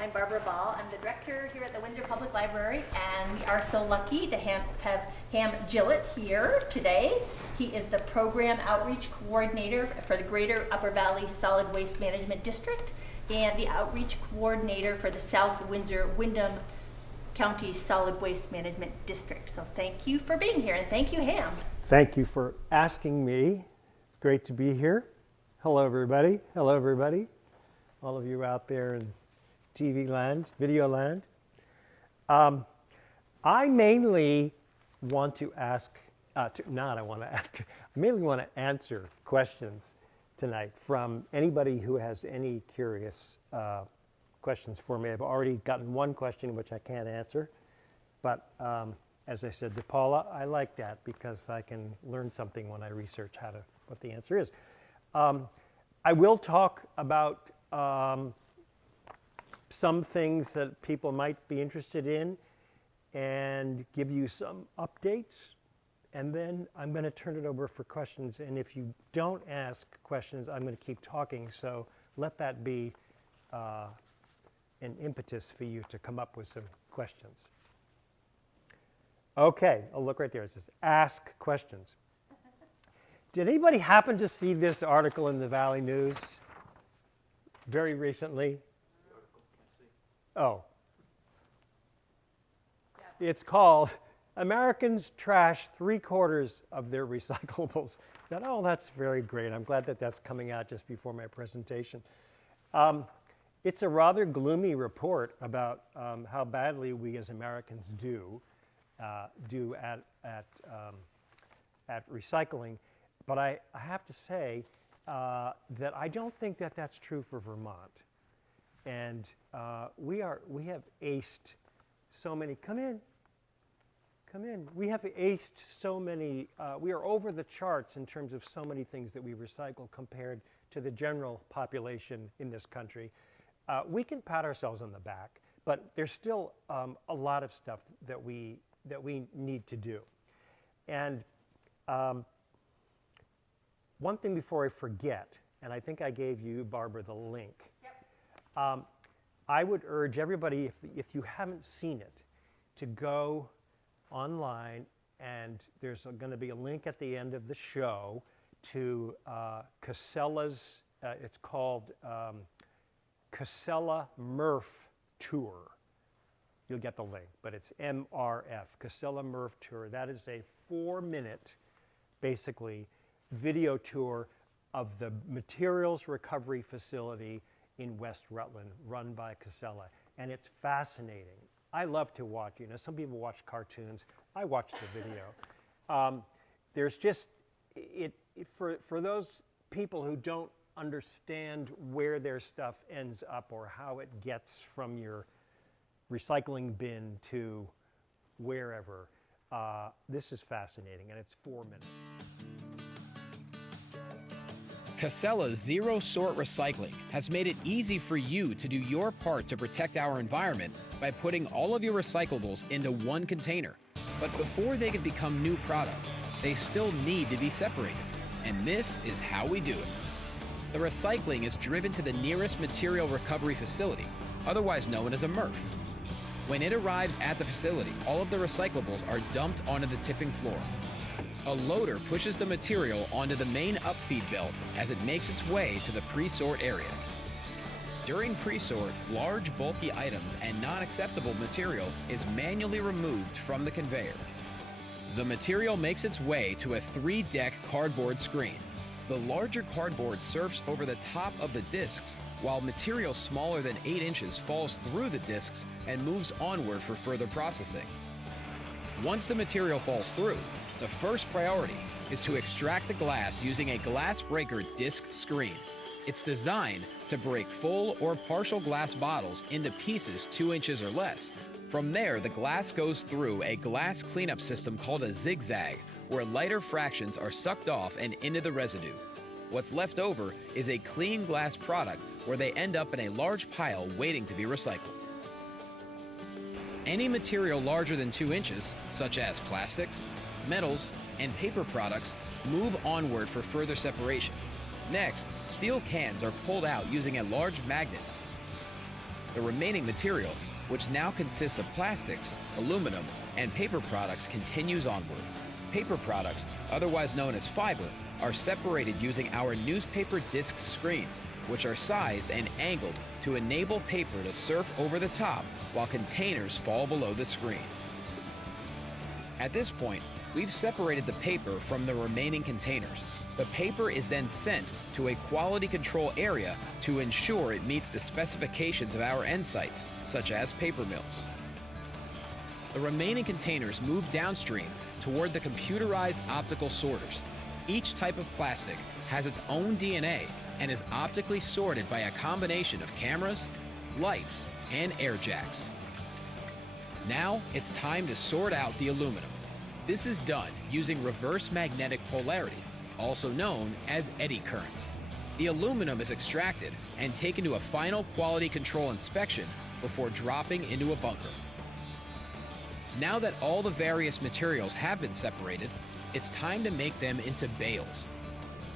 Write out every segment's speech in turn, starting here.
I'm Barbara Ball. I'm the director here at the Windsor Public Library, and we are so lucky to have Ham Gillett here today. He is the Program Outreach Coordinator for the Greater Upper Valley Solid Waste Management District and the Outreach Coordinator for the South Windsor-Windham County Solid Waste Management District. So thank you for being here, and thank you, Ham. Thank you for asking me. It's great to be here. Hello, everybody. Hello, everybody. All of you out there in TV land, video land. I mainly want to ask, I mainly want to answer questions tonight from anybody who has any curious questions for me. I've already gotten one question which I can't answer, but as I said to Paula, I like that because I can learn something when I research what the answer is. I will talk about some things that people might be interested in and give you some updates, and then I'm going to turn it over for questions. And if you don't ask questions, I'm going to keep talking, so let that be an impetus for you to come up with some questions. Okay, I'll look right there. It says ask questions. Did anybody happen to see this article in the Valley News very recently? Oh. It's called Americans Trash 3/4 of Their Recyclables. Oh, that's very great. I'm glad that that's coming out just before my presentation. It's a rather gloomy report about how badly we as Americans do at recycling. But I have to say that I don't think that that's true for Vermont. And we have aced so many, come in. We have aced so many, we are over the charts in terms of so many things that we recycle compared to the general population in this country. We can pat ourselves on the back, but there's still a lot of stuff that we need to do. And one thing before I forget, and I think I gave you, Barbara, the link. Yep. I would urge everybody, if you haven't seen it, to go online, and there's going to be a link at the end of the show to Casella's, it's called Casella MRF Tour. You'll get the link, but it's MRF, Casella MRF Tour. That is a 4-minute, basically, video tour of the materials recovery facility in West Rutland, run by Casella, and it's fascinating. I love to watch, some people watch cartoons. I watch the video. There's just, for those people who don't understand where their stuff ends up or how it gets from your recycling bin to wherever, this is fascinating, and it's 4 minutes. Casella's Zero Sort Recycling has made it easy for you to do your part to protect our environment by putting all of your recyclables into one container. But before they can become new products, they still need to be separated. And this is how we do it. The recycling is driven to the nearest material recovery facility, otherwise known as a MRF. When it arrives at the facility, all of the recyclables are dumped onto the tipping floor. A loader pushes the material onto the main upfeed belt as it makes its way to the pre-sort area. During pre-sort, large bulky items and non-acceptable material is manually removed from the conveyor. The material makes its way to a 3-deck cardboard screen. The larger cardboard surfs over the top of the discs, while material smaller than 8 inches falls through the discs and moves onward for further processing. Once the material falls through, the first priority is to extract the glass using a glass breaker disc screen. It's designed to break full or partial glass bottles into pieces 2 inches or less. From there, the glass goes through a glass cleanup system called a zigzag, where lighter fractions are sucked off and into the residue. What's left over is a clean glass product where they end up in a large pile waiting to be recycled. Any material larger than 2 inches, such as plastics, metals, and paper products, move onward for further separation. Next, steel cans are pulled out using a large magnet. The remaining material, which now consists of plastics, aluminum, and paper products, continues onward. Paper products, otherwise known as fiber, are separated using our newspaper disc screens, which are sized and angled to enable paper to surf over the top while containers fall below the screen. At this point, we've separated the paper from the remaining containers. The paper is then sent to a quality control area to ensure it meets the specifications of our end sites, such as paper mills. The remaining containers move downstream toward the computerized optical sorters. Each type of plastic has its own DNA and is optically sorted by a combination of cameras, lights, and air jacks. Now it's time to sort out the aluminum. This is done using reverse magnetic polarity, also known as eddy current. The aluminum is extracted and taken to a final quality control inspection before dropping into a bunker. Now that all the various materials have been separated, it's time to make them into bales.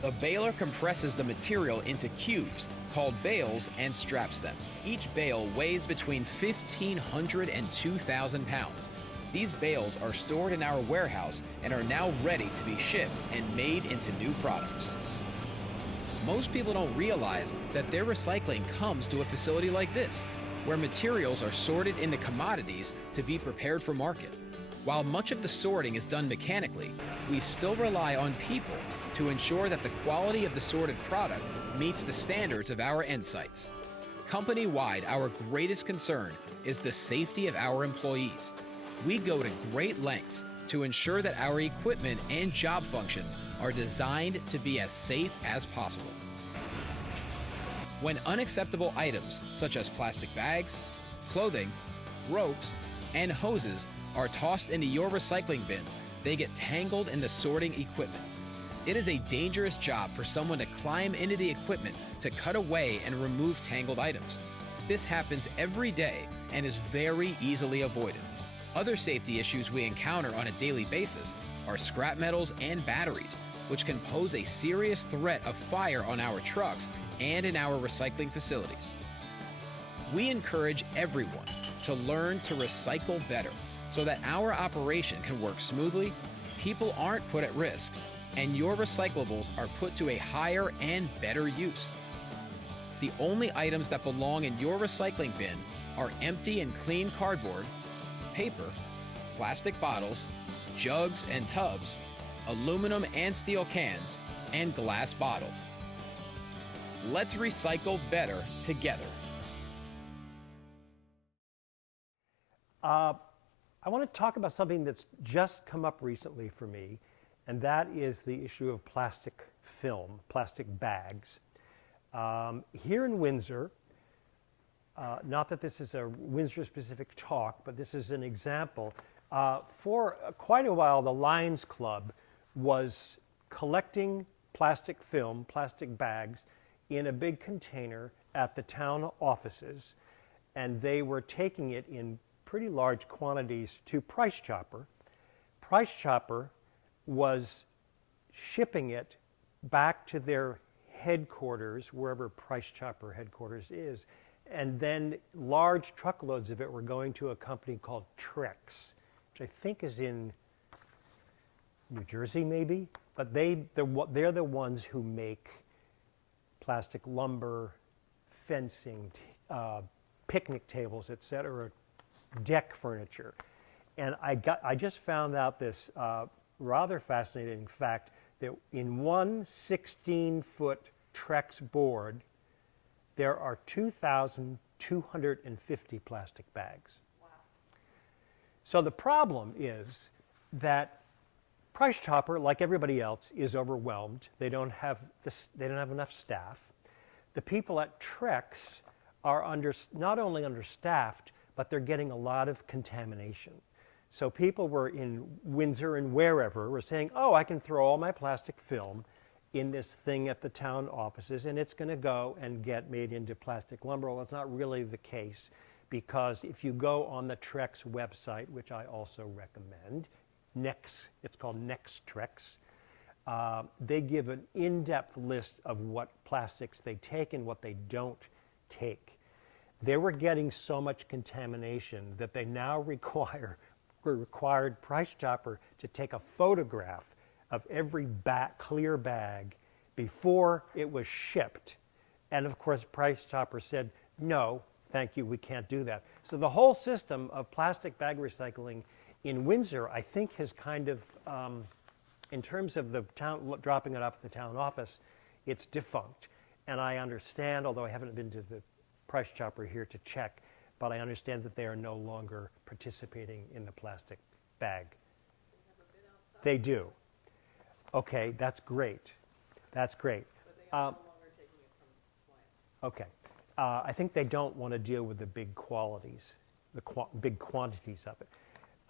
The baler compresses the material into cubes, called bales, and straps them. Each bale weighs between 1,500 and 2,000 pounds. These bales are stored in our warehouse and are now ready to be shipped and made into new products. Most people don't realize that their recycling comes to a facility like this, where materials are sorted into commodities to be prepared for market. While much of the sorting is done mechanically, we still rely on people to ensure that the quality of the sorted product meets the standards of our end sites. Company-wide, our greatest concern is the safety of our employees. We go to great lengths to ensure that our equipment and job functions are designed to be as safe as possible. When unacceptable items such as plastic bags, clothing, ropes, and hoses are tossed into your recycling bins, they get tangled in the sorting equipment. It is a dangerous job for someone to climb into the equipment to cut away and remove tangled items. This happens every day and is very easily avoided. Other safety issues we encounter on a daily basis are scrap metals and batteries, which can pose a serious threat of fire on our trucks and in our recycling facilities. We encourage everyone to learn to recycle better so that our operation can work smoothly, people aren't put at risk, and your recyclables are put to a higher and better use. The only items that belong in your recycling bin are empty and clean cardboard, paper, plastic bottles, jugs and tubs, aluminum and steel cans, and glass bottles. Let's recycle better together. I want to talk about something that's just come up recently for me, and that is the issue of plastic film, plastic bags. Here in Windsor, not that this is a Windsor-specific talk, but this is an example. For quite a while, the Lions Club was collecting plastic film, plastic bags, in a big container at the town offices, and they were taking it in pretty large quantities to Price Chopper. Price Chopper was shipping it back to their headquarters, wherever Price Chopper headquarters is, and then large truckloads of it were going to a company called Trex, which I think is in New Jersey maybe, but they're the ones who make plastic lumber, fencing, picnic tables, etc., deck furniture. And I just found out this rather fascinating fact that in one 16-foot Trex board, there are 2,250 plastic bags. Wow. So the problem is that Price Chopper, like everybody else, is overwhelmed. They don't have enough staff. The people at Trex are not only understaffed, but they're getting a lot of contamination. So people were in Windsor and wherever were saying, oh, I can throw all my plastic film in this thing at the town offices, and it's going to go and get made into plastic lumber. Well, that's not really the case, because if you go on the Trex website, which I also recommend, it's called Trex, they give an in-depth list of what plastics they take and what they don't take. they were getting so much contamination that they now required Price Chopper to take a photograph of every clear bag before it was shipped. And of course, Price Chopper said, no, thank you, we can't do that. So the whole system of plastic bag recycling in Windsor, I think, has kind of, in terms of the town, dropping it off at the town office, it's defunct. And I understand, although I haven't been to the Price Chopper here to check, but I understand that they are no longer participating in the plastic bag. They do. Okay, that's great. That's great. Okay. I think they don't want to deal with the big qualities, big quantities of it.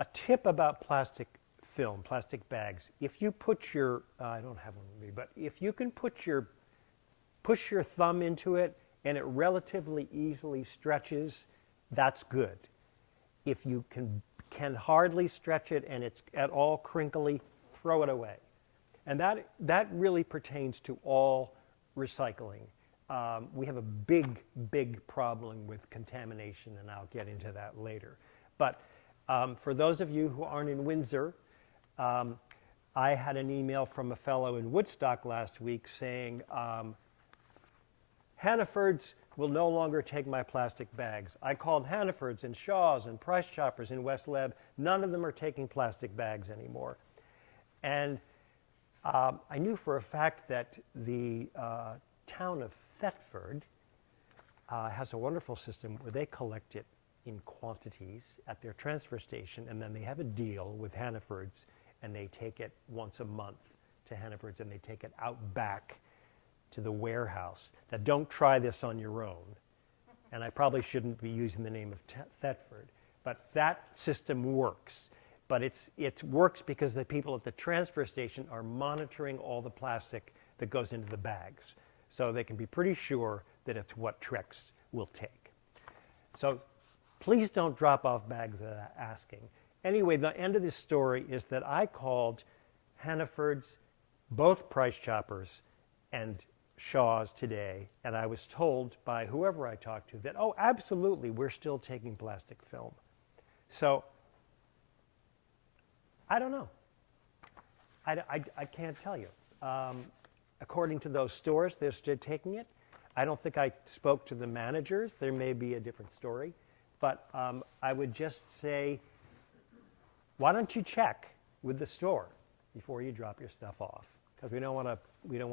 A tip about plastic film, plastic bags, if you put your, I don't have one with me, but if you can push your thumb into it and it relatively easily stretches, that's good. If you can hardly stretch it and it's at all crinkly, throw it away. And that really pertains to all recycling. We have a big problem with contamination, and I'll get into that later. But for those of you who aren't in Windsor, I had an email from a fellow in Woodstock last week saying, Hannaford's will no longer take my plastic bags. I called Hannaford's and Shaw's and Price Choppers in West Leb. None of them are taking plastic bags anymore. And I knew for a fact that the town of Thetford has a wonderful system where they collect it in quantities at their transfer station, and then they have a deal with Hannaford's, and they take it once a month to Hannaford's, and they take it out back to the warehouse. Now, don't try this on your own, and I probably shouldn't be using the name of Thetford, but that system works. But it works because the people at the transfer station are monitoring all the plastic that goes into the bags. So they can be pretty sure that it's what Trex will take. So please don't drop off bags without asking. Anyway, the end of this story is that I called Hannaford's, both Price Choppers, and Shaw's today, and I was told by whoever I talked to that, oh, absolutely, we're still taking plastic film. So I don't know. I can't tell you. According to those stores, they're still taking it. I don't think I spoke to the managers. There may be a different story. But I would just say, why don't you check with the store before you drop your stuff off? Because we don't want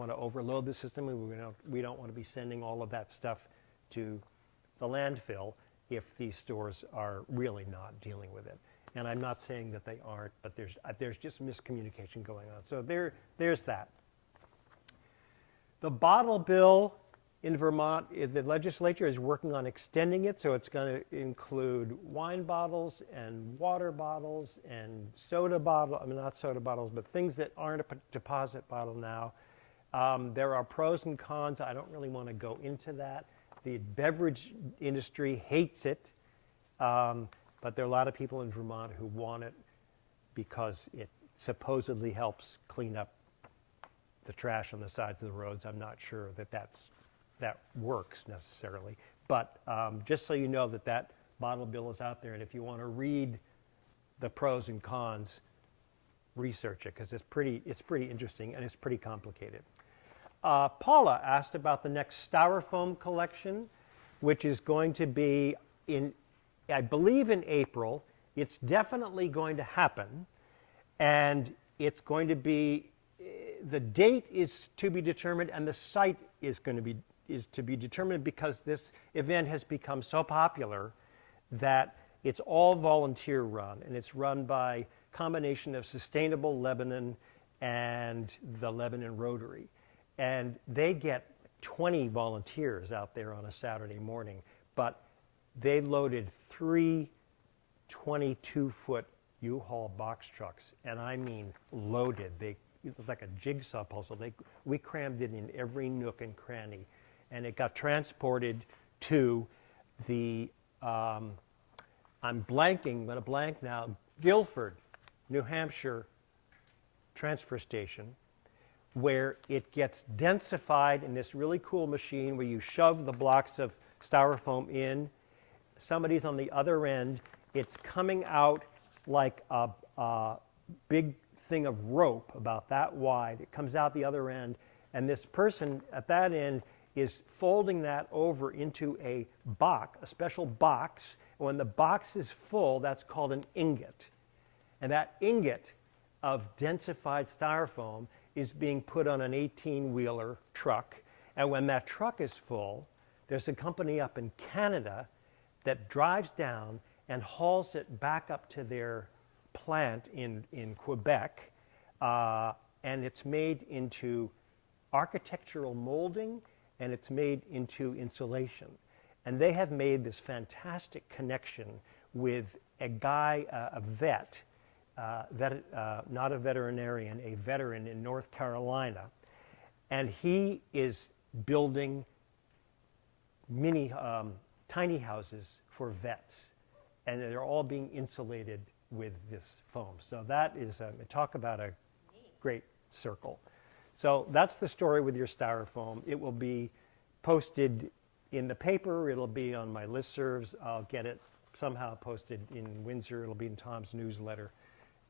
to overload the system, and we don't want to be sending all of that stuff to the landfill if these stores are really not dealing with it. And I'm not saying that they aren't, but there's just miscommunication going on. So there's that. The bottle bill in Vermont, the legislature is working on extending it, so it's going to include wine bottles and water bottles and soda bottle, I mean not soda bottles, but things that aren't a deposit bottle now. There are pros and cons. I don't really want to go into that. The beverage industry hates it, but there are a lot of people in Vermont who want it because it supposedly helps clean up the trash on the sides of the roads. I'm not sure that works necessarily, but just so you know that bottle bill is out there, and if you want to read the pros and cons, research it, because it's pretty interesting and it's pretty complicated. Paula asked about the next styrofoam collection, which is going to be in, I believe, in April. It's definitely going to happen, and it's going to be, the date is to be determined, and the site is to be determined, because this event has become so popular that it's all volunteer run, and it's run by a combination of Sustainable Lebanon and the Lebanon Rotary. And they get 20 volunteers out there on a Saturday morning, but they loaded 3 22-foot U-Haul box trucks, and I mean loaded. It was like a jigsaw puzzle. We crammed it in every nook and cranny, and it got transported to the, I'm blanking, but a blank now, Guilford, New Hampshire transfer station, where it gets densified in this really cool machine where you shove the blocks of styrofoam in, somebody's on the other end. It's coming out like a big thing of rope about that wide. It comes out the other end, and this person at that end is folding that over into a box, a special box. And when the box is full, that's called an ingot. And that ingot of densified styrofoam is being put on an 18-wheeler truck. And when that truck is full, there's a company up in Canada that drives down and hauls it back up to their plant in Quebec. And it's made into architectural molding, and it's made into insulation. And they have made this fantastic connection with a guy, a vet, not a veterinarian, a veteran in North Carolina. And he is building tiny houses for vets. And they're all being insulated with this foam. So that is, talk about a great circle. So that's the story with your styrofoam. It will be posted in the paper. It'll be on my listservs. I'll get it somehow posted in Windsor. It'll be in Tom's newsletter.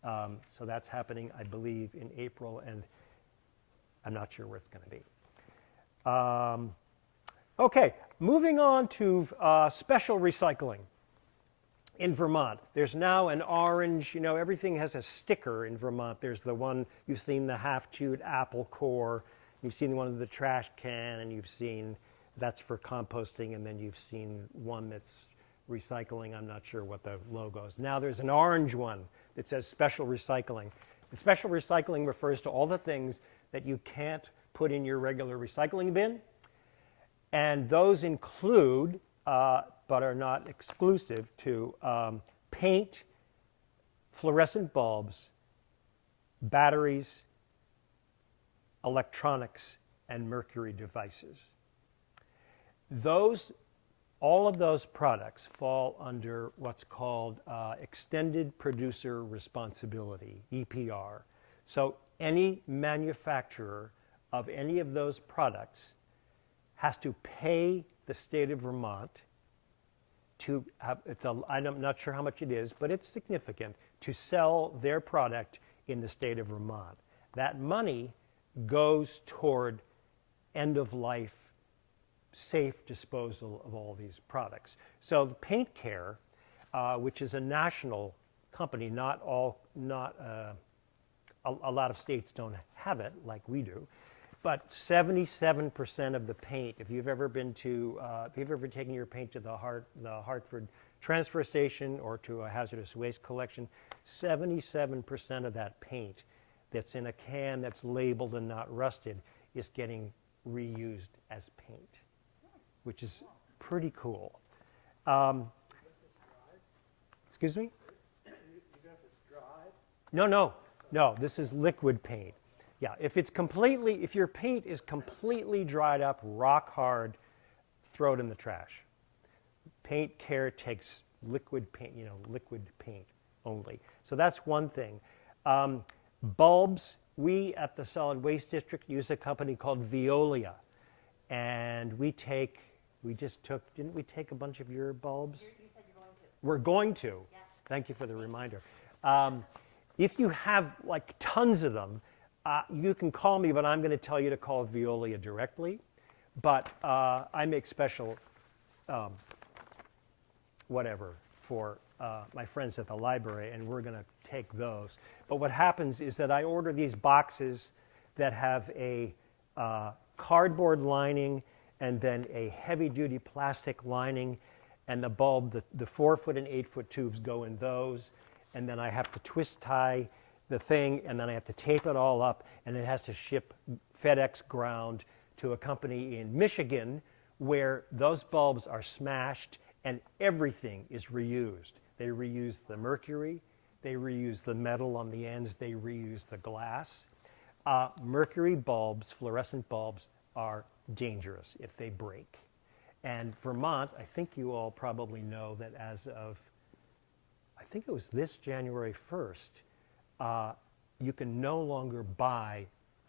So that's happening, I believe, in April, and I'm not sure where it's going to be. Okay, moving on to special recycling. In Vermont, there's now an orange, everything has a sticker in Vermont. There's the one, you've seen the half-chewed apple core, you've seen the one with the trash can, and you've seen, that's for composting, and then you've seen one that's recycling. I'm not sure what the logo is. Now there's an orange one that says special recycling. And special recycling refers to all the things that you can't put in your regular recycling bin, and those include, but are not exclusive to paint, fluorescent bulbs, batteries, electronics, and mercury devices. All of those products fall under what's called Extended Producer Responsibility, EPR. So any manufacturer of any of those products has to pay the state of Vermont to have, I'm not sure how much it is, but it's significant, to sell their product in the state of Vermont. That money goes toward end-of-life safe disposal of all these products. So the Paint Care, which is a national company, a lot of states don't have it like we do, but 77% of the paint, if you've ever taken your paint to the Hartford transfer station or to a hazardous waste collection, 77% of that paint that's in a can that's labeled and not rusted is getting reused as paint, which is pretty cool. Excuse me? No, this is liquid paint. Yeah, if your paint is completely dried up, rock hard, throw it in the trash. Paint Care takes liquid paint, liquid paint only. So that's one thing. Bulbs, we at the Solid Waste District use a company called Veolia. And didn't we take a bunch of your bulbs? You said you're going to. We're going to. Yeah. Thank you for the reminder. If you have like tons of them, you can call me, but I'm going to tell you to call Veolia directly. But I make special for my friends at the library, and we're going to take those. But what happens is that I order these boxes that have a cardboard lining and then a heavy-duty plastic lining, and the bulb, the 4-foot and 8-foot tubes go in those, and then I have to twist tie the thing, and then I have to tape it all up, and it has to ship FedEx ground to a company in Michigan where those bulbs are smashed and everything is reused. They reuse the mercury, they reuse the metal on the ends, they reuse the glass. Mercury bulbs, fluorescent bulbs, are dangerous if they break. And Vermont, I think you all probably know that as of, I think it was this January 1st, you can no longer buy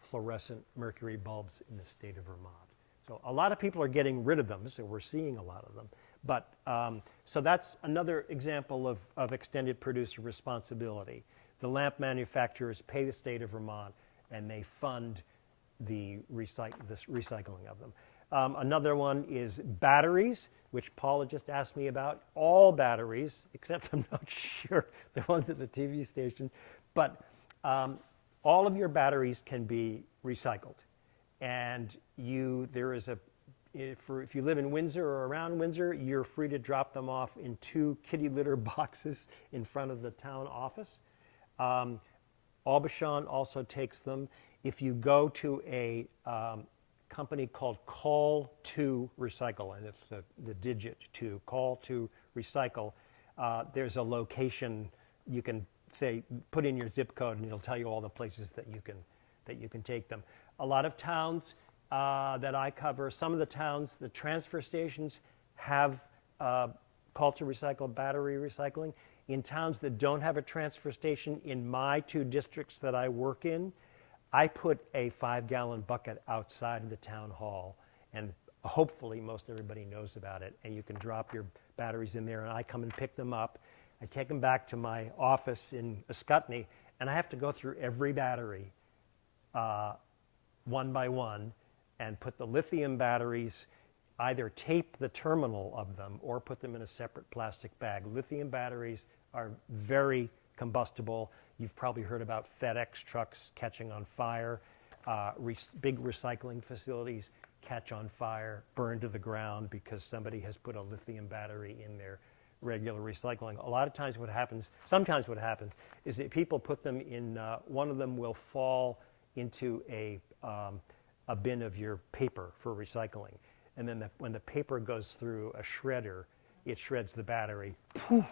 fluorescent mercury bulbs in the state of Vermont. So a lot of people are getting rid of them, so we're seeing a lot of them. But so that's another example of extended producer responsibility. The lamp manufacturers pay the state of Vermont, and they fund the recycling of them. Another one is batteries, which Paula just asked me about. All batteries, except I'm not sure the ones at the TV station, but all of your batteries can be recycled. And if you live in Windsor or around Windsor, you're free to drop them off in 2 kitty litter boxes in front of the town office. Aubuchon also takes them. If you go to a company called Call to Recycle, and it's the digit 2, Call to Recycle, there's a location. You can say, put in your zip code, and it'll tell you all the places that you can take them. A lot of towns that I cover, some of the towns, the transfer stations have Call to Recycle battery recycling. In towns that don't have a transfer station, in my 2 districts that I work in, I put a 5-gallon bucket outside of the town hall, and hopefully most everybody knows about it, and you can drop your batteries in there, and I come and pick them up. I take them back to my office in Ascutney, and I have to go through every battery one by one and put the lithium batteries, either tape the terminal of them or put them in a separate plastic bag. Lithium batteries are very combustible. You've probably heard about FedEx trucks catching on fire. Big recycling facilities catch on fire, burn to the ground because somebody has put a lithium battery in their regular recycling. A lot of times sometimes what happens is that people put them in, one of them will fall into a bin of your paper for recycling. And then when the paper goes through a shredder, it shreds the battery. Poof.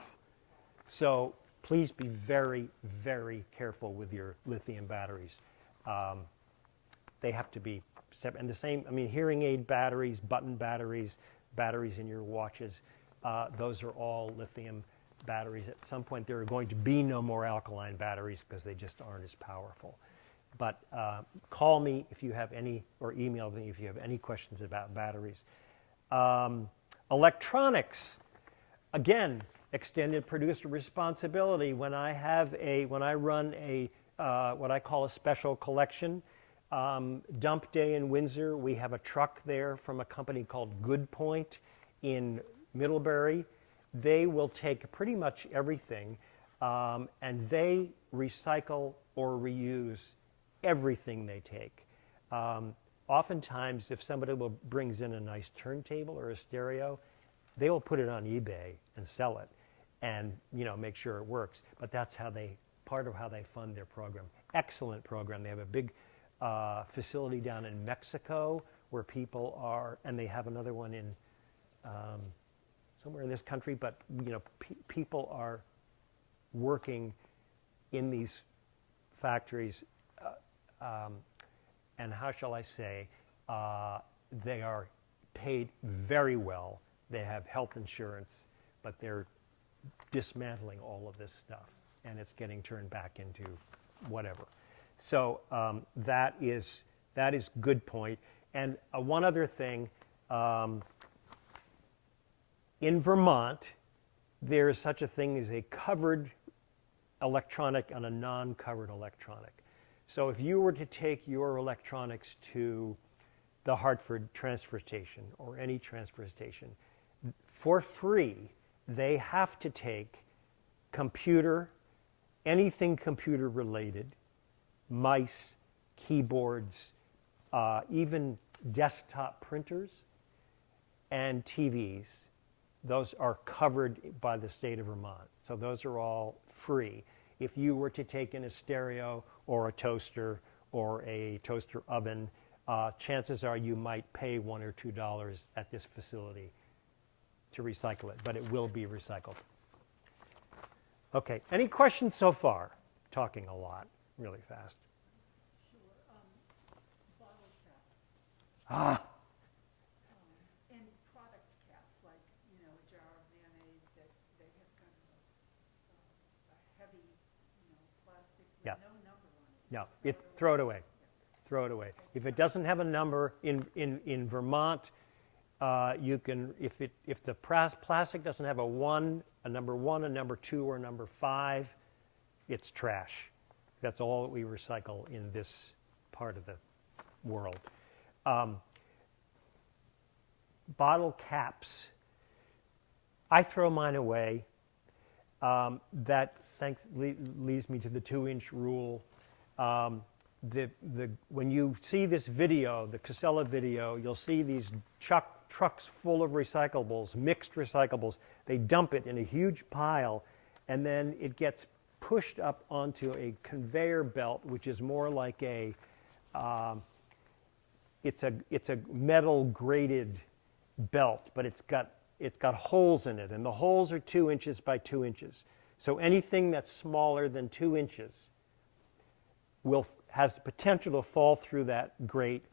So please be very, very careful with your lithium batteries. They have to be separate. And the same, hearing aid batteries, button batteries, batteries in your watches, those are all lithium batteries. At some point, there are going to be no more alkaline batteries because they just aren't as powerful. But call me if you have any, or email me if you have any questions about batteries. Electronics, again, extended producer responsibility. When I run a what I call a special collection dump day in Windsor, we have a truck there from a company called Good Point in Middlebury. They will take pretty much everything, and they recycle or reuse everything they take. Oftentimes, if somebody brings in a nice turntable or a stereo, they will put it on eBay and sell it, and make sure it works. But that's part of how they fund their program. Excellent program. They have a big facility down in Mexico where people are, and they have another one in somewhere in this country. But people are working in these factories. And how shall I say, they are paid very well. They have health insurance, but they're dismantling all of this stuff, and it's getting turned back into whatever. So that is Good Point. And one other thing, in Vermont, there is such a thing as a covered electronic and a non-covered electronic. So if you were to take your electronics to the Hartford transfer station or any transfer station, for free, they have to take anything computer related, mice, keyboards, even desktop printers and TVs. Those are covered by the state of Vermont. So those are all free. If you were to take in a stereo or a toaster or a toaster oven, chances are you might pay $1 or $2 at this facility to recycle it, but it will be recycled. Okay, any questions so far? Talking a lot, really fast. Sure. Bottle caps. Ah, And product caps, like, a jar of mayonnaise that they have kind of a heavy, plastic with Yeah. no number on it. no, Just throw it away. Throw it away. If it doesn't have a number in Vermont, you can, if the plastic doesn't have a number 1, a number 2, or a number 5, it's trash. That's all that we recycle in this part of the world. Bottle caps, I throw mine away. That leads me to the 2-inch rule. When you see this video, the Casella video, you'll see these trucks full of recyclables, mixed recyclables. They dump it in a huge pile, and then it gets pushed up onto a conveyor belt, which is more like it's a metal grated belt, but it's got holes in it, and the holes are 2 inches by 2 inches. So anything that's smaller than 2 inches has the potential to fall through that grate,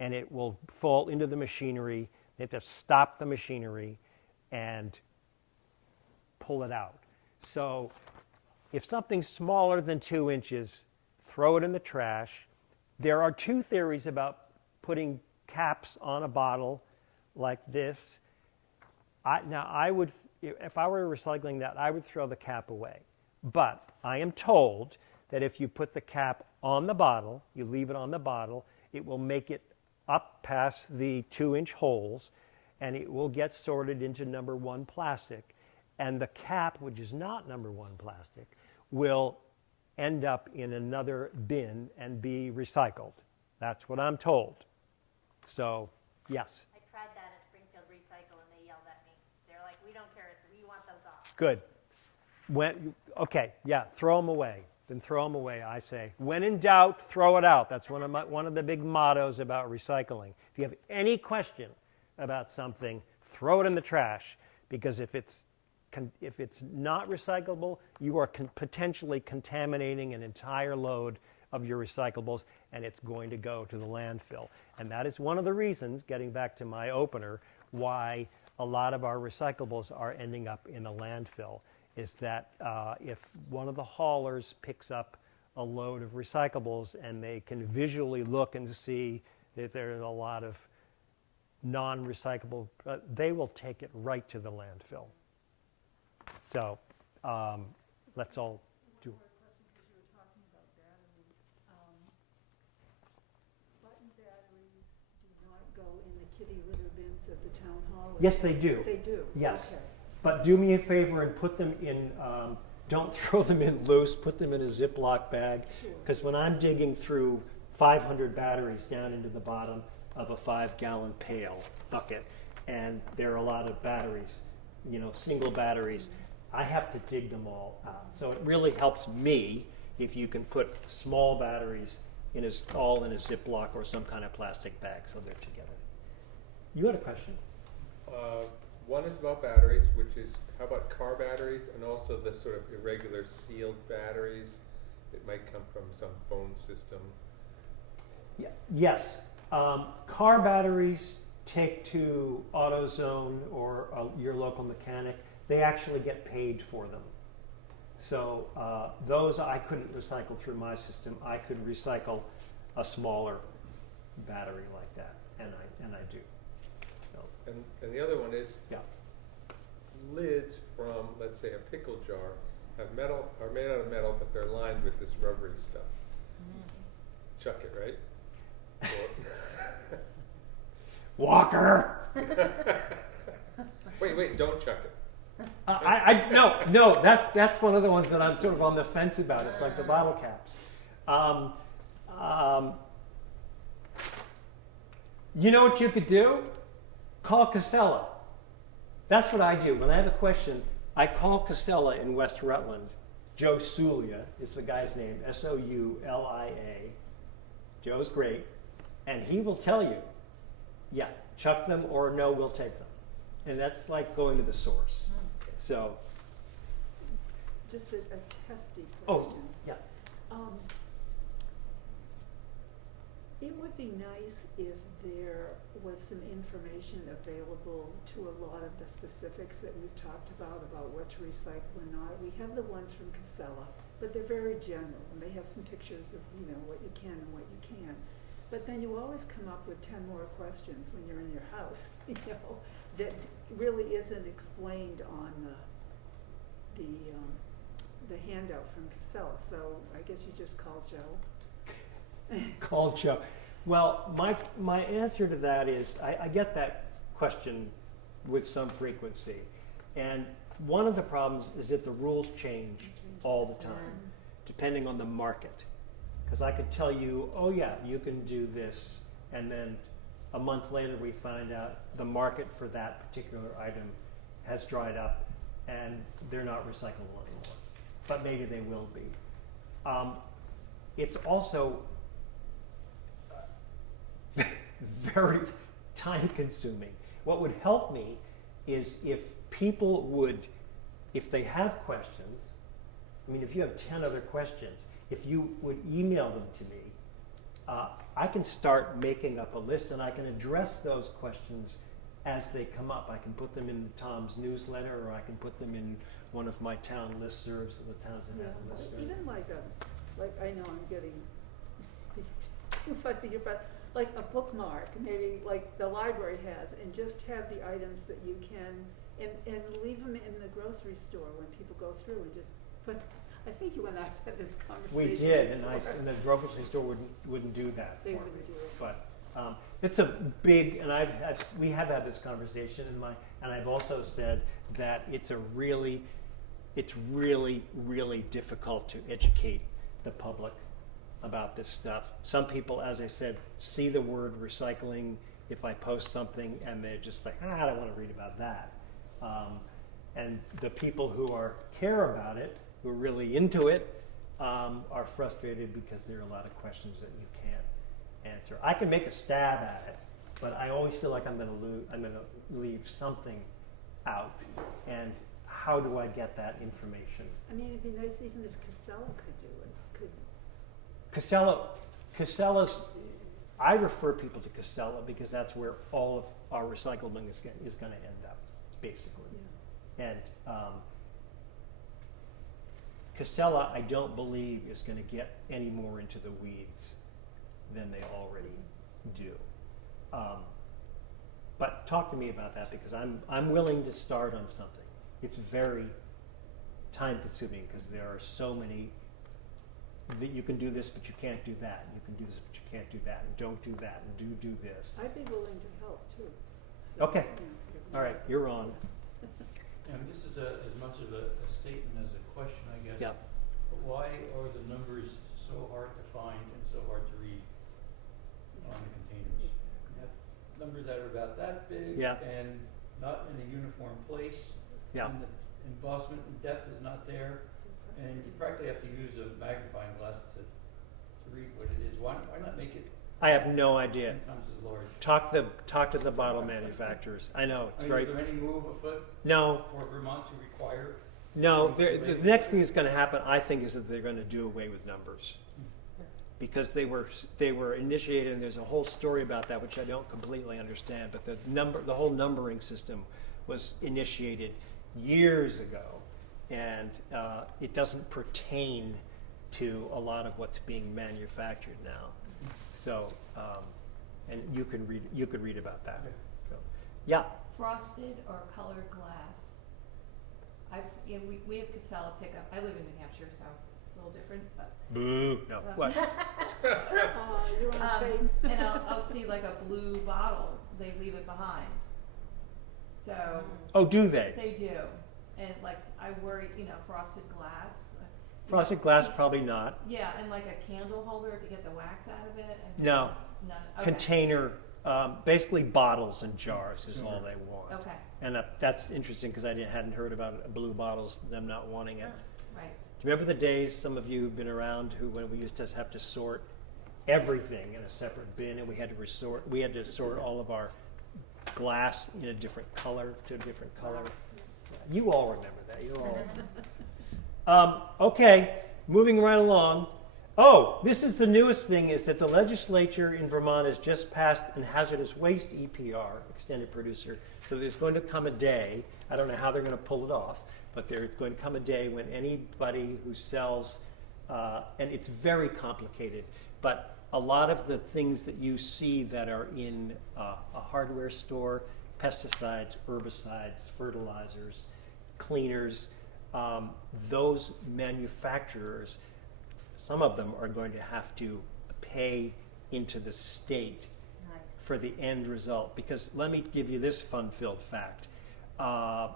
and it will fall into the machinery. They have to stop the machinery and pull it out. So if something's smaller than 2 inches, throw it in the trash. There are 2 theories about putting caps on a bottle like this. If I were recycling that, I would throw the cap away. But I am told that if you put the cap on the bottle, you leave it on the bottle, it will make it up past the 2-inch holes, and it will get sorted into number 1 plastic. And the cap, which is not number 1 plastic, will end up in another bin and be recycled. That's what I'm told. So, yes. I tried that at Springfield Recycle, and they yelled at me. They're like, we don't care, we want those off. Good. Okay, yeah, throw them away. Then throw them away, I say. When in doubt, throw it out. That's one of the big mottos about recycling. If you have any question about something, throw it in the trash, because if it's not recyclable, you are potentially contaminating an entire load of your recyclables, and it's going to go to the landfill. And that is one of the reasons, getting back to my opener, why a lot of our recyclables are ending up in a landfill, is that if one of the haulers picks up a load of recyclables and they can visually look and see that there's a lot of non-recyclable, they will take it right to the landfill. So let's all do. One more question, because you were talking about batteries. Button batteries do not go in the kitty litter bins at the town hall? Yes, they do. They do? Yes. Okay. But do me a favor and put them in, don't throw them in loose, put them in a Ziploc bag. Sure. Because when I'm digging through 500 batteries down into the bottom of a 5-gallon pail bucket, and there are a lot of batteries, single batteries, I have to dig them all out. So it really helps me if you can put small batteries all in a Ziploc or some kind of plastic bag so they're together. You had a question? One is about batteries, which is, how about car batteries, and also the sort of irregular sealed batteries that might come from some phone system? Yeah. Yes. Car batteries, take to AutoZone or your local mechanic. They actually get paid for them. So those I couldn't recycle through my system. I could recycle a smaller battery like that, and I do. So. And the other one is, yeah. Lids from, let's say, a pickle jar are made out of metal, but they're lined with this rubbery stuff. Chuck it, right? Walker. Wait! Don't chuck it. No. That's one of the ones that I'm sort of on the fence about. It's like the bottle caps. You know what you could do? Call Casella. That's what I do. When I have a question, I call Casella in West Rutland. Joe Sulia is the guy's name, S-O-U-L-I-A. Joe's great. And he will tell you, yeah, chuck them, or no, we'll take them. And that's like going to the source. So. Just a testy question. Oh, yeah. It would be nice if there was some information available to a lot of the specifics that we've talked about what to recycle and not. We have the ones from Casella, but they're very general, and they have some pictures of what you can and what you can't. But then you always come up with 10 more questions when you're in your house, you know, that really isn't explained on the handout from Casella. So I guess you just call Joe. Call Joe. Well, my answer to that is I get that question with some frequency. And one of the problems is that the rules change all the time, depending on the market. Because I could tell you, oh yeah, you can do this, and then a month later we find out the market for that particular item has dried up and they're not recyclable anymore. But maybe they will be. It's also very time consuming. What would help me is if people would, if they have questions, I mean, if you have 10 other questions, if you would email them to me, I can start making up a list and I can address those questions as they come up. I can put them in Tom's newsletter, or I can put them in one of my town listservs of the towns that have a listserv. Even like I know I'm getting too fuzzy here, but like a bookmark, maybe like the library has, and just have the items that you can, and leave them in the grocery store when people go through and just put. I think you and I had this conversation. We did, before. and the grocery store wouldn't do that. They for wouldn't me. do it. But it's a big, and we have had this conversation, and I've also said that it's really difficult to educate the public about this stuff. Some people, as I said, see the word recycling if I post something, and they're just like, I don't want to read about that. And the people who care about it, who are really into it, are frustrated because there are a lot of questions that you can't answer. I can make a stab at it, but I always feel like I'm going to leave something out. And how do I get that information? I mean, it'd be nice even if Casella could do it. Casella's, I refer people to Casella because that's where all of our recycling is going to end up, basically. Yeah. And Casella, I don't believe, is going to get any more into the weeds than they already do. But talk to me about that, because I'm willing to start on something. It's very time consuming because there are so many that you can do this, but you can't do that. And you can do this, but you can't do that. And don't do that. And do this. I'd be willing to help too. So, Okay. All right, you're on. And this is as much of a statement as a question, I guess. Yeah. But why are the numbers so hard to find and so hard to read on the containers? You have numbers that are about that big and not in a uniform place. Yeah. And the embossment and depth is not there. And you practically have to use a magnifying glass to read what it is. Why not make it I have no idea. 10 times as large? Talk to the bottle manufacturers. I know it's very. Is there any move afoot No. for Vermont to require? No. The next thing that's going to happen, I think, is that they're going to do away with numbers, because they were initiated, and there's a whole story about that which I don't completely understand. But the whole numbering system was initiated years ago, and it doesn't pertain to a lot of what's being manufactured now. So, and you can read about that. So, yeah. Frosted or colored glass. We have Casella pickup. I live in New Hampshire, so a little different. But Boo. No. What? You're on tape. And I'll see like a blue bottle. They leave it behind. So. Oh, do they? They do, and like I worry, frosted glass. Frosted glass, probably not. Yeah, and like a candle holder to get the wax out of it. And No. None. Okay. Container, basically bottles and jars is all they want. Okay. And that's interesting because I hadn't heard about blue bottles, them not wanting it. Right. Do you remember the days, some of you who've been around, when we used to have to sort everything in a separate bin, and we had to sort all of our glass in a different color to a different color. You all remember that. You all. Okay, moving right along. Oh, this is the newest thing, is that the legislature in Vermont has just passed a hazardous waste EPR, extended producer. So there's going to come a day, I don't know how they're going to pull it off, but there's going to come a day when anybody who sells, and it's very complicated, but a lot of the things that you see that are in a hardware store, pesticides, herbicides, fertilizers, cleaners, those manufacturers, some of them are going to have to pay into the state Nice. for the end result. Because let me give you this fun-filled fact. I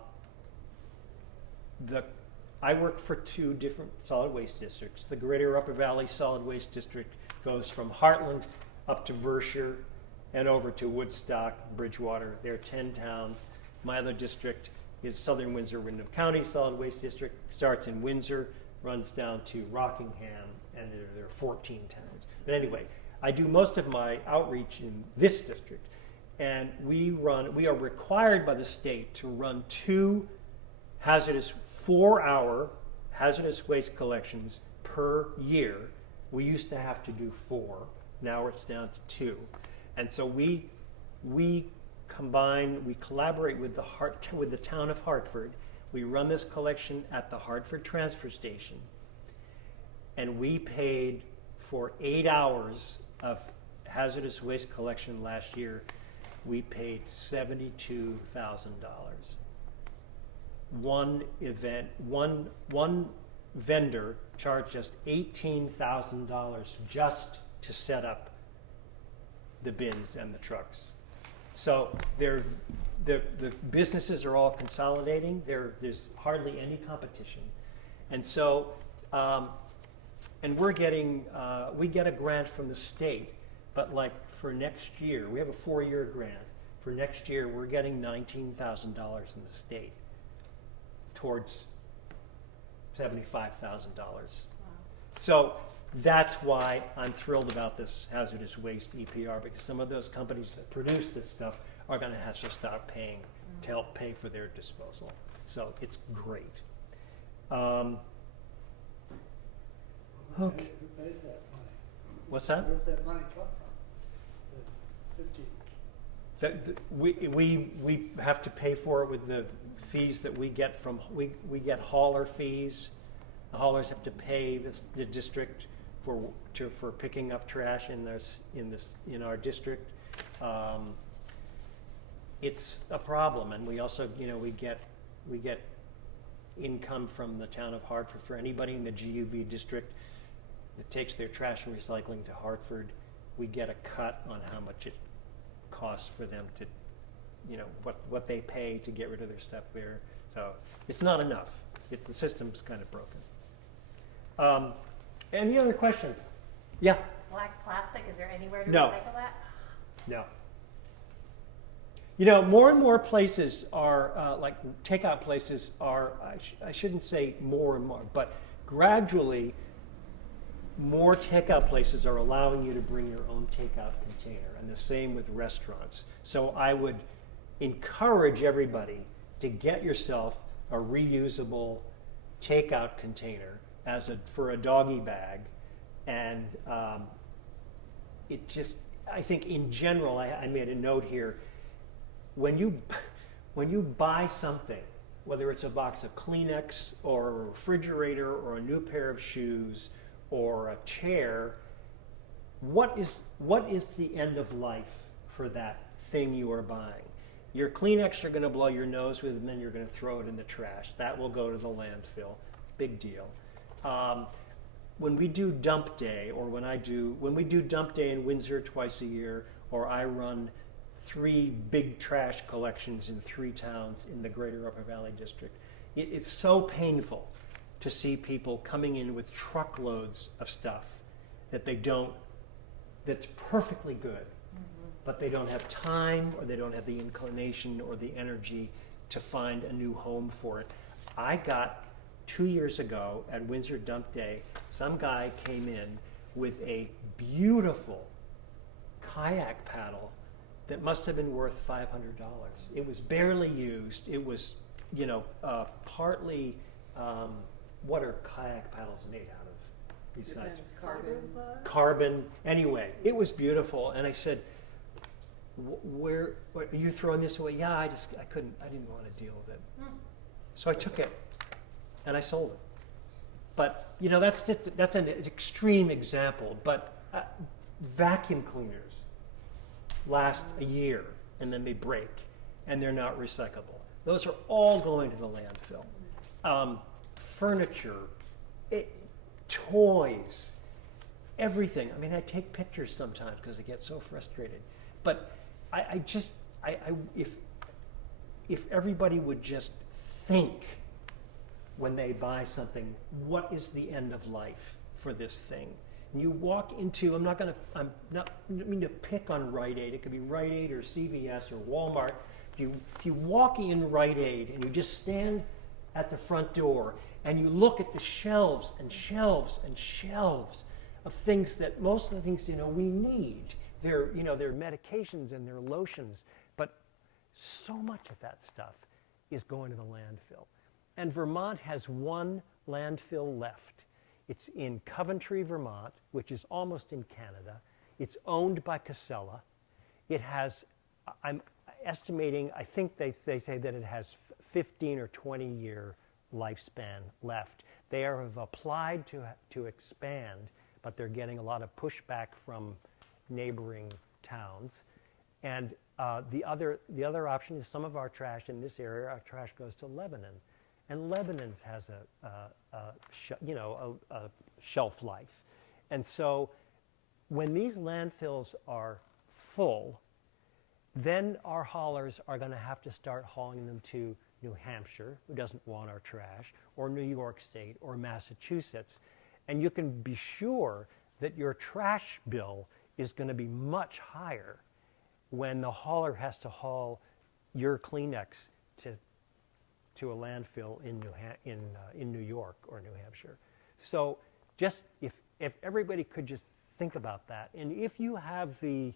work for 2 different solid waste districts. The Greater Upper Valley Solid Waste District goes from Heartland up to Vershire and over to Woodstock, Bridgewater. There are 10 towns. My other district is Southern Windsor-Windham County Solid Waste District. Starts in Windsor, runs down to Rockingham, and there are 14 towns. But anyway, I do most of my outreach in this district, and we are required by the state to run 2 4-hour hazardous waste collections per year. We used to have to do 4, now it's down to 2. And so we collaborate with the town of Hartford. We run this collection at the Hartford transfer station, and we paid for 8 hours of hazardous waste collection last year. We paid $72,000. One vendor charged us $18,000 just to set up the bins and the trucks. So the businesses are all consolidating. There's hardly any competition, and so and we get a grant from the state, but like for next year, we have a 4-year grant. For next year, we're getting $19,000 in the state towards $75,000. Wow. So that's why I'm thrilled about this hazardous waste EPR, because some of those companies that produce this stuff are going to have to start paying to help pay for their disposal. So it's great. Okay. Who pays that money? What's that? Where's that money come from? The 50. We have to pay for it with the fees that we get from we get hauler fees. The haulers have to pay the district for picking up trash in our district. It's a problem, and we also we get income from the town of Hartford for anybody in the GUV district that takes their trash and recycling to Hartford. We get a cut on how much it costs for them to, what they pay to get rid of their stuff there. So it's not enough. The system's kind of broken. Any other questions? Yeah. Black plastic, is there anywhere to No. recycle that? No. More and more places are, like takeout places are, I shouldn't say more and more, but gradually more takeout places are allowing you to bring your own takeout container, and the same with restaurants. So I would encourage everybody to get yourself a reusable takeout container for a doggy bag, and I think in general, I made a note here, when you buy something, whether it's a box of Kleenex or a refrigerator or a new pair of shoes or a chair, what is the end of life for that thing you are buying? Your Kleenex you're going to blow your nose with, and then you're going to throw it in the trash. That will go to the landfill. Big deal. When we do dump day, or when we do dump day in Windsor twice a year, or I run 3 big trash collections in 3 towns in the Greater Upper Valley District, it's so painful to see people coming in with truckloads of stuff that's perfectly good, but they don't have time, or they don't have the inclination or the energy to find a new home for it. I got 2 years ago at Windsor Dump Day, some guy came in with a beautiful kayak paddle that must have been worth $500. It was barely used. It was, partly, what are kayak paddles made out of besides? Carbon. Anyway, it was beautiful. And I said, where are you throwing this away? Yeah, I didn't want to deal with it. So I took it and I sold it. But, that's an extreme example. But vacuum cleaners last a year and then they break and they're not recyclable. Those are all going to the landfill. Furniture, toys, everything. I mean, I take pictures sometimes because I get so frustrated. But if everybody would just think when they buy something, what is the end of life for this thing? And you walk into, I don't mean to pick on Rite Aid. It could be Rite Aid or CVS or Walmart. If you walk in Rite Aid and you just stand at the front door and you look at the shelves and shelves and shelves of things that most of the things we need. They're medications and they're lotions, but so much of that stuff is going to the landfill. And Vermont has one landfill left. It's in Coventry, Vermont, which is almost in Canada. It's owned by Casella. It has, I'm estimating, I think they say that it has 15 or 20 year lifespan left. They have applied to expand, but they're getting a lot of pushback from neighboring towns. And the other option is some of our trash in this area, our trash goes to Lebanon. And Lebanon has a shelf life. And so when these landfills are full, then our haulers are going to have to start hauling them to New Hampshire, who doesn't want our trash, or New York State, or Massachusetts. And you can be sure that your trash bill is going to be much higher when the hauler has to haul your Kleenex to a landfill in New York or New Hampshire. So just if everybody could just think about that, and if you have the,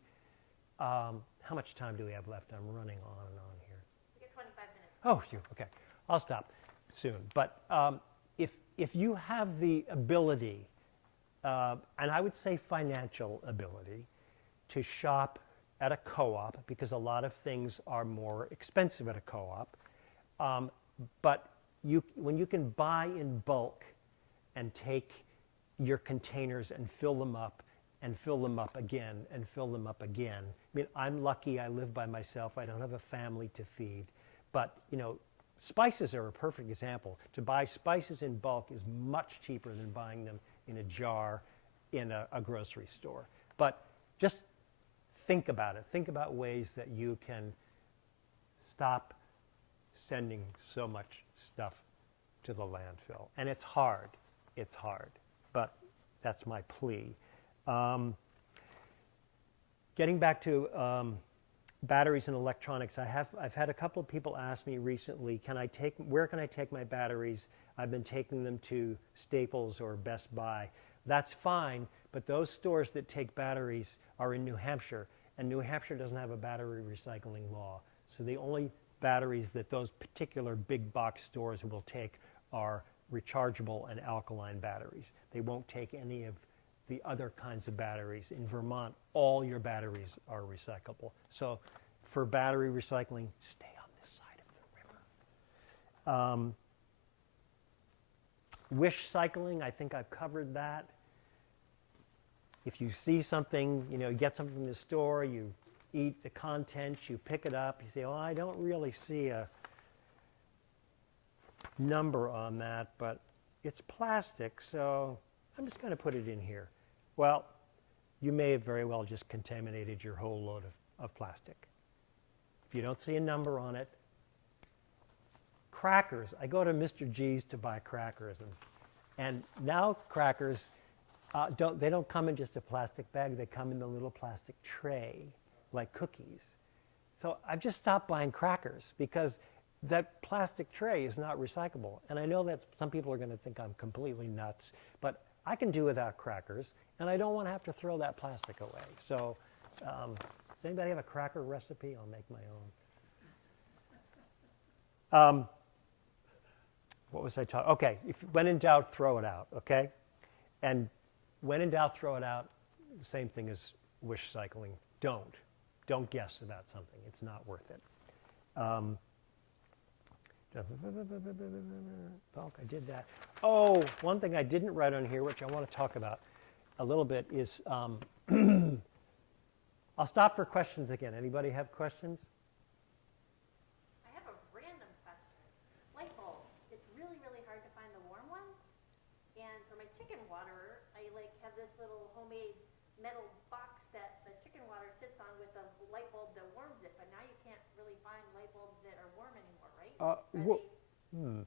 how much time do we have left? I'm running on and on here. We get 25 minutes. Oh, phew, okay. I'll stop soon. But if you have the ability, and I would say financial ability, to shop at a co-op, because a lot of things are more expensive at a co-op, but when you can buy in bulk and take your containers and fill them up and fill them up again and fill them up again. I mean, I'm lucky I live by myself. I don't have a family to feed. But, spices are a perfect example. To buy spices in bulk is much cheaper than buying them in a jar in a grocery store. But just think about it. Think about ways that you can stop sending so much stuff to the landfill. And it's hard. It's hard. But that's my plea. Getting back to batteries and electronics, I've had a couple of people ask me recently, where can I take my batteries? I've been taking them to Staples or Best Buy. That's fine, but those stores that take batteries are in New Hampshire, and New Hampshire doesn't have a battery recycling law. So the only batteries that those particular big box stores will take are rechargeable and alkaline batteries. They won't take any of the other kinds of batteries. In Vermont, all your batteries are recyclable. So for battery recycling, stay on this side of the river. Wish cycling, I think I've covered that. If you see something, you get something from the store, you eat the contents, you pick it up, you say, oh, I don't really see a number on that, but it's plastic, so I'm just going to put it in here. Well, you may have very well just contaminated your whole load of plastic. If you don't see a number on it, crackers. I go to Mr. G's to buy crackers, and now crackers, they don't come in just a plastic bag. They come in the little plastic tray, like cookies. So I've just stopped buying crackers because that plastic tray is not recyclable. And I know that some people are going to think I'm completely nuts, but I can do without crackers, and I don't want to have to throw that plastic away. So does anybody have a cracker recipe? I'll make my own. What was I talking? Okay, when in doubt, throw it out, okay? And when in doubt, throw it out. The same thing as wish cycling. Don't guess about something. It's not worth it. Bulk, I did that. Oh, one thing I didn't write on here, which I want to talk about. a little bit is, I'll stop for questions again. Anybody have questions? I have a random question. Light bulbs. It's really, really hard to find the warm ones. And for my chicken waterer, I like have this little homemade metal box that the chicken water sits on with a light bulb that warms it. But now you can't really find light bulbs that are warm anymore, right? Are they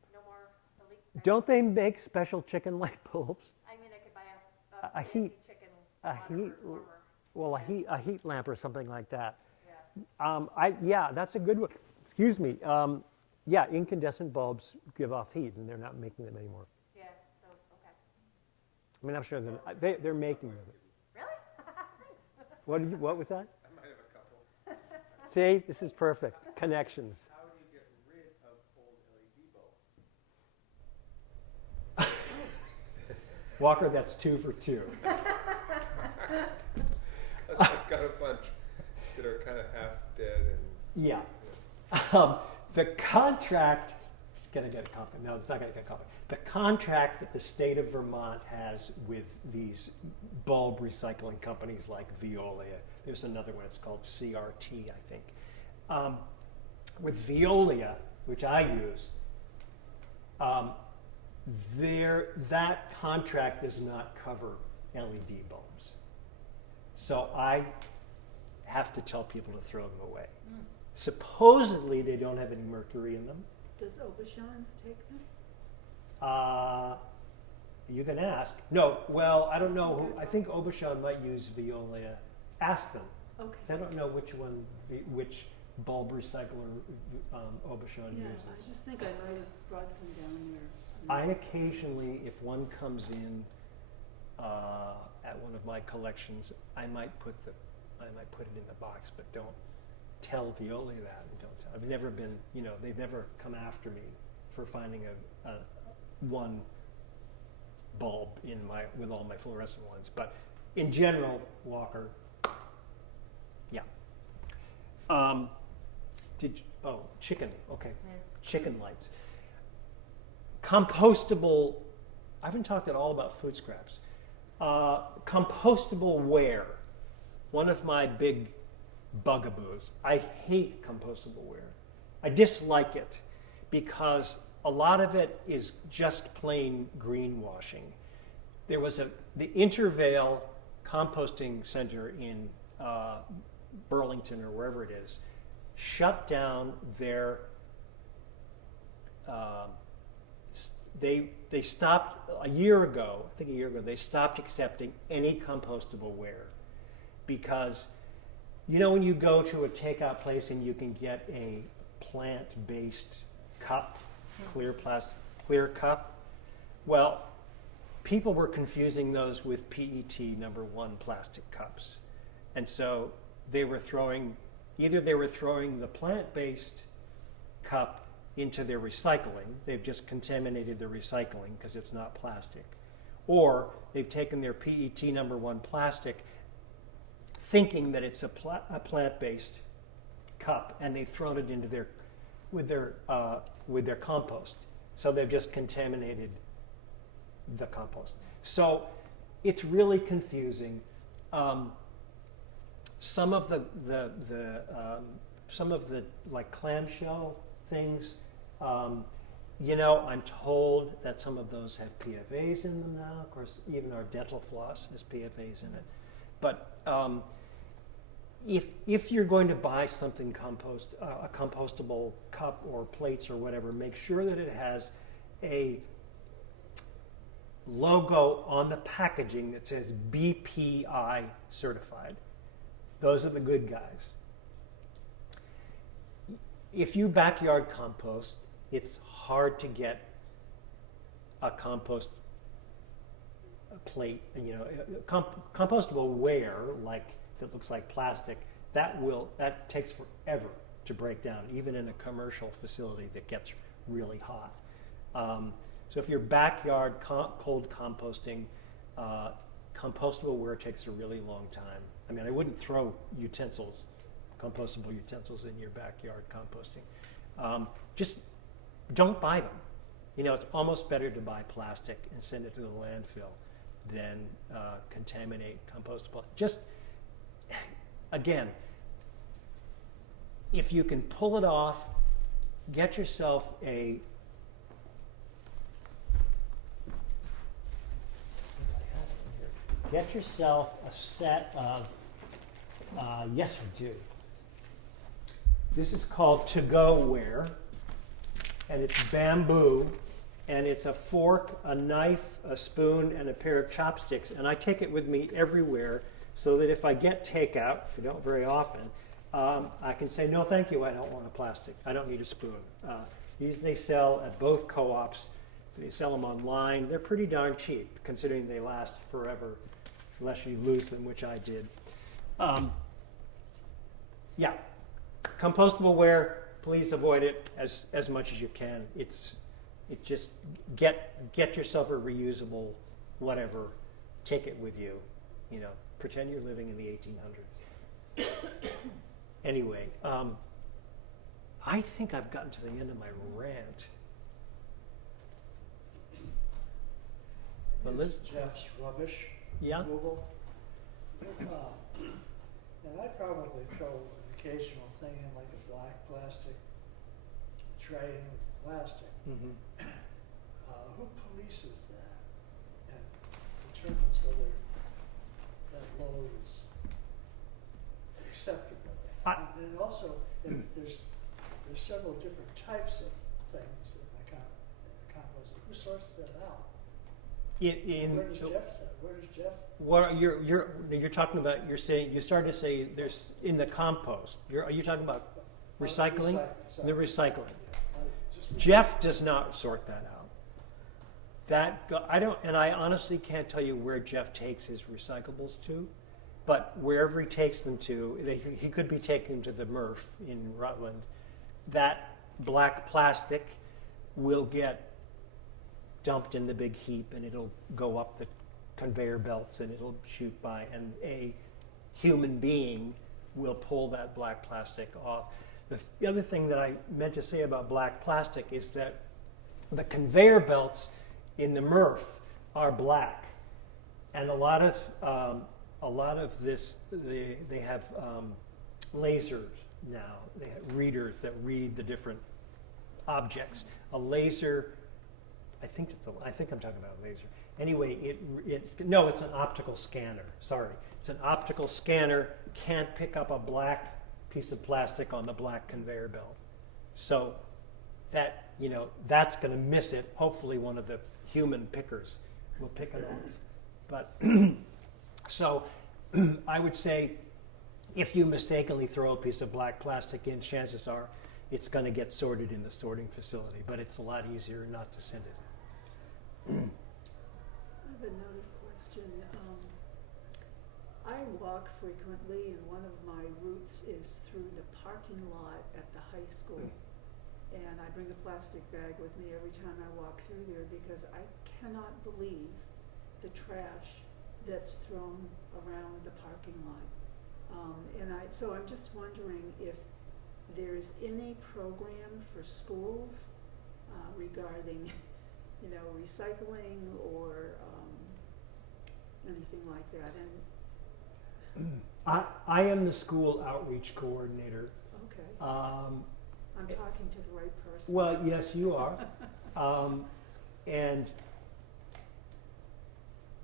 no more elite? Don't they make special chicken light bulbs? I mean, I could buy A heat- chicken a water heat- warmer. Well, a heat lamp or something like that. Yeah. Yeah, that's a good one. Excuse me. Yeah, incandescent bulbs give off heat, and they're not making them anymore. Yeah. So okay. I mean, I'm sure they're making them. Really? Thanks. What was that? I might have a couple. See, this is perfect. Connections. How do you get rid of old LED bulbs? Walker, that's 2 for 2. I've got a bunch that are kind of half dead and. Yeah. The contract, it's going to get complicated. No, it's not going to get complicated. The contract that the state of Vermont has with these bulb recycling companies like Veolia, there's another one, it's called CRT, I think. With Veolia, which I use, that contract does not cover LED bulbs. So I have to tell people to throw them away. Supposedly they don't have any mercury in them. Does Aubuchon's take them? You can ask. No, well, I don't know. I think Aubuchon might use Veolia. Ask them. Okay. 'Cause I don't know which bulb recycler Aubuchon Yeah, uses. I just think I might have brought some down there. I occasionally, if one comes in at one of my collections, I might put it in the box, but don't tell Veolia that. And don't. I've never been, they've never come after me for finding a one bulb with all my fluorescent ones. But in general, Walker, yeah. Chicken. Okay, chicken lights. Compostable. I haven't talked at all about food scraps. Compostable ware. One of my big bugaboos. I hate compostable ware. I dislike it because a lot of it is just plain greenwashing. There was the Intervale Composting Center in Burlington or wherever it is, shut down their. They stopped a year ago. They stopped accepting any compostable ware because, when you go to a takeout place and you can get a plant-based cup, clear cup. Well, people were confusing those with PET #1 plastic cups, and so they were throwing the plant-based cup into their recycling. They've just contaminated their recycling because it's not plastic. Or they've taken their PET #1 plastic thinking that it's a plant-based cup, and they've thrown it into with their compost. So they've just contaminated the compost. So it's really confusing. Some of the like clamshell things, I'm told that some of those have PFAs in them now. Of course, even our dental floss has PFAs in it. But if you're going to buy something a compostable cup or plates or whatever, make sure that it has a logo on the packaging that says BPI certified. Those are the good guys. If you backyard compost, it's hard to get a compost plate, compostable ware that looks like plastic. That takes forever to break down, even in a commercial facility that gets really hot. So if you're backyard cold composting, compostable ware takes a really long time. I mean, I wouldn't throw compostable utensils in your backyard composting. Just don't buy them. It's almost better to buy plastic and send it to the landfill. than contaminate compostable. Just, again, if you can pull it off, get yourself a set of, yes I do. This is called to-go ware, and it's bamboo, and it's a fork, a knife, a spoon, and a pair of chopsticks, and I take it with me everywhere so that if I get takeout, I don't very often, I can say, no thank you, I don't want a plastic, I don't need a spoon. These they sell at both co-ops, so they sell them online. They're pretty darn cheap, considering they last forever, unless you lose them, which I did. Yeah, compostable ware, please avoid it as much as you can. It just get yourself a reusable whatever, take it with you, you know, pretend you're living in the 1800s. Anyway, I think I've gotten to the end of my rant. But Liz? Jeff's rubbish Yeah? removal. And I probably throw an occasional thing in, like a black plastic tray in with plastic. Mm-hmm. Who polices that and determines whether that load is acceptable? And also, there's several different types of things in the compost. Who sorts that out? Where does Jeff? What you're talking about? You're saying you started to say there's in the compost. Are you talking about recycling? The recycling. Jeff does not sort that out. I honestly can't tell you where Jeff takes his recyclables to, but wherever he takes them to, he could be taking them to the MRF in Rutland. That black plastic will get dumped in the big heap, and it'll go up the conveyor belts, and it'll shoot by, and a human being will pull that black plastic off. The other thing that I meant to say about black plastic is that the conveyor belts in the MRF are black, and a lot of this they have lasers now. They have readers that read the different objects. A laser, I think I'm talking about a laser. Anyway, it's an optical scanner. Sorry, it's an optical scanner. Can't pick up a black piece of plastic on the black conveyor belt. So that, that's going to miss it. Hopefully one of the human pickers will pick it off. But so I would say if you mistakenly throw a piece of black plastic in, chances are it's going to get sorted in the sorting facility, but it's a lot easier not to send it. I have another question. I walk frequently, and one of my routes is through the parking lot at the high school. And I bring a plastic bag with me every time I walk through there because I cannot believe the trash that's thrown around the parking lot. So I'm just wondering if there's any program for schools regarding recycling or anything like that. And I am the school outreach coordinator. okay, I'm talking to the right person. Well, yes, you are. And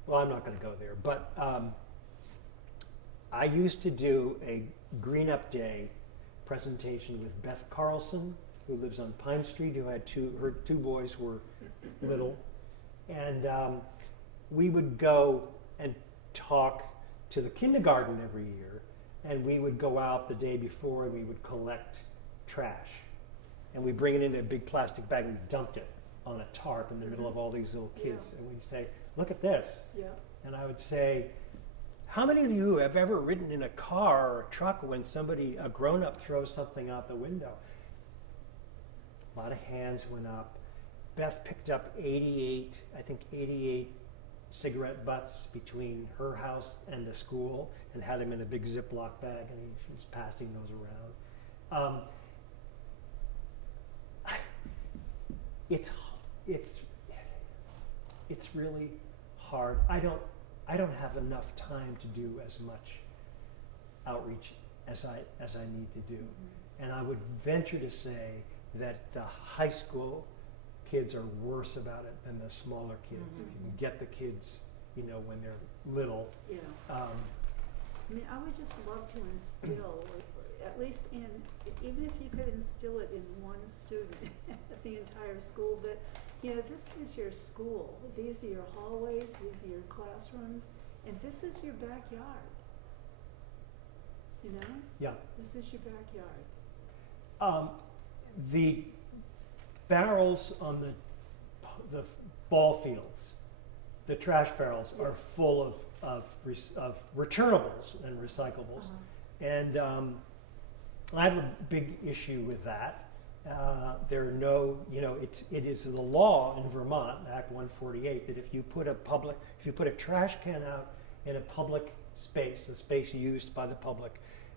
well, I'm not going to go there, but I used to do a Green Up Day presentation with Beth Carlson, who lives on Pine Street, who had her two boys were little, and we would go and talk to the kindergarten every year, and we would go out the day before and we would collect trash, and we bring it in a big plastic bag and we dumped it on a tarp in the middle of all these little kids, and we'd say, look at this. Yeah. And I would say, how many of you have ever ridden in a car or a truck when a grown-up throws something out the window? A lot of hands went up. Beth picked up 88 cigarette butts between her house and the school and had them in a big Ziploc bag, and she was passing those around. It's really hard. I don't have enough time to do as much outreach as I need to do. And I would venture to say that the high school kids are worse about it than the smaller kids. If you can get the kids, when they're little. Yeah. I mean, I would just love to instill, at least even if you could instill it in one student at the entire school, that, this is your school. These are your hallways, these are your classrooms, and this is your backyard. Yeah. This is your backyard. The barrels on the ball fields, the trash barrels, are full of returnables and recyclables, and I have a big issue with that. There are no, it is the law in Vermont, Act 148, that if you put a trash can out in a public space, a space used by the public,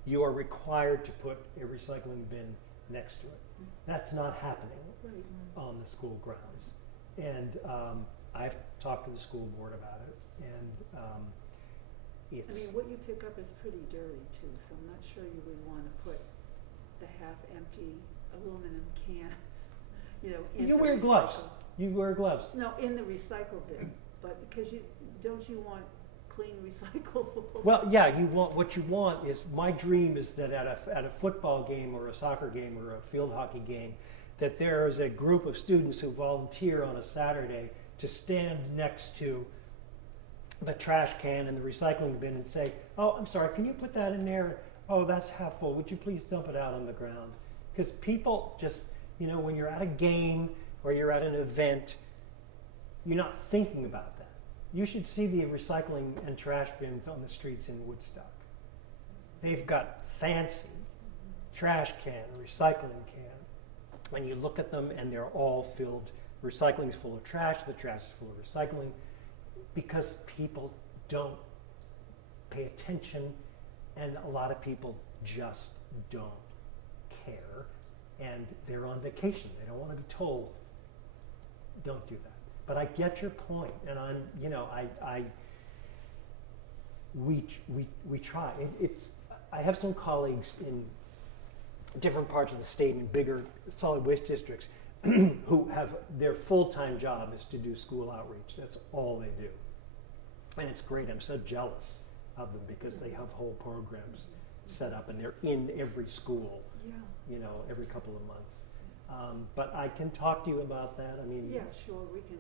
you are required to put a recycling bin next to it. That's not happening on the school grounds. And I've talked to the school board about it, and it's... I mean, what you pick up is pretty dirty too, so I'm not sure you would want to put the half-empty aluminum cans, in You the wear gloves. recycle- You wear gloves. No, in the recycle bin, but because don't you want clean recyclables? Well, yeah, what you want is, my dream is that at a football game or a soccer game or a field hockey game, that there is a group of students who volunteer on a Saturday to stand next to the trash can and the recycling bin and say, "Oh, I'm sorry, can you put that in there? Oh, that's half full. Would you please dump it out on the ground?" Because people just, when you're at a game or you're at an event, you're not thinking about that. You should see the recycling and trash bins on the streets in Woodstock. They've got fancy trash can, recycling can, and you look at them and they're all filled. Recycling's full of trash, the trash is full of recycling, because people don't pay attention, and a lot of people just don't care, and they're on vacation. They don't want to be told, don't do that. But I get your point, and we try. I have some colleagues in different parts of the state in bigger solid waste districts who have their full-time job is to do school outreach. That's all they do, and it's great. I'm so jealous of them because they have whole programs set up, and they're in every school. Every couple of months. But I can talk to you about that. I mean, Yeah, sure, we can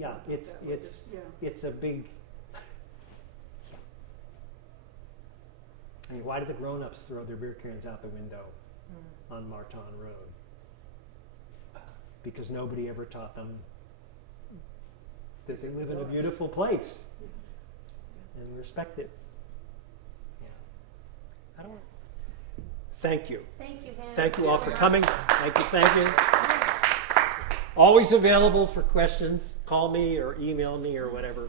talk about that later. It's a big. I mean, why do the grown-ups throw their beer cans out the window on Marton Road? Because nobody ever taught them that they live in a beautiful place and respect it. I don't. Thank you. Thank you, Hannah. Thank you all for coming. Thank you. Always available for questions. Call me or email me or whatever.